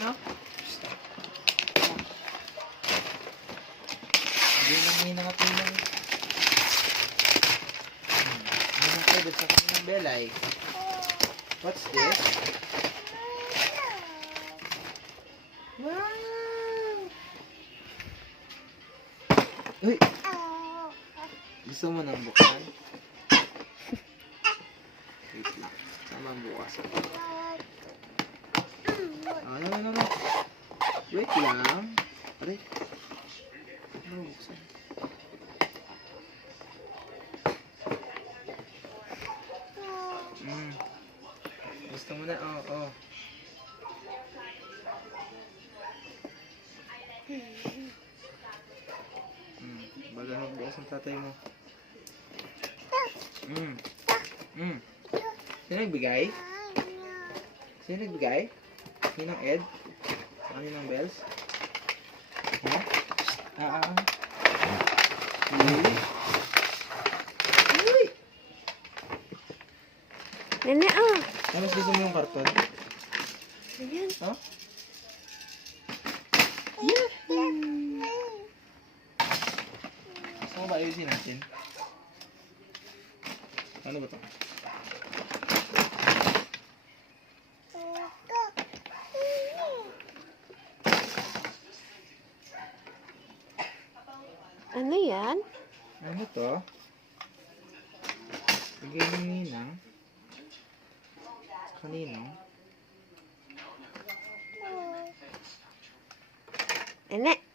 no? Hindi lang ninang at ninang. Ninang kayo sa kanilang belay. What's this? Wow! Uy! Gusto mo nang buksan? Wait lang. Sama ang bukas. No. Wait lang. Aray. Ano buksan? Gusto mo na? Oo. Baga magbukas ang tatay mo. Sino nagbigay? Sino nagbigay? Ninang Ed? Saka Ninang Bells? Ha? Uy! Nene, Ano gusto mo yung karton? Ayan. Ha? Gusto mo ba ayusin natin? Ano ba ito? Ano yan? Ano to? Bigay ng ninang. Sa kaninang. Nene.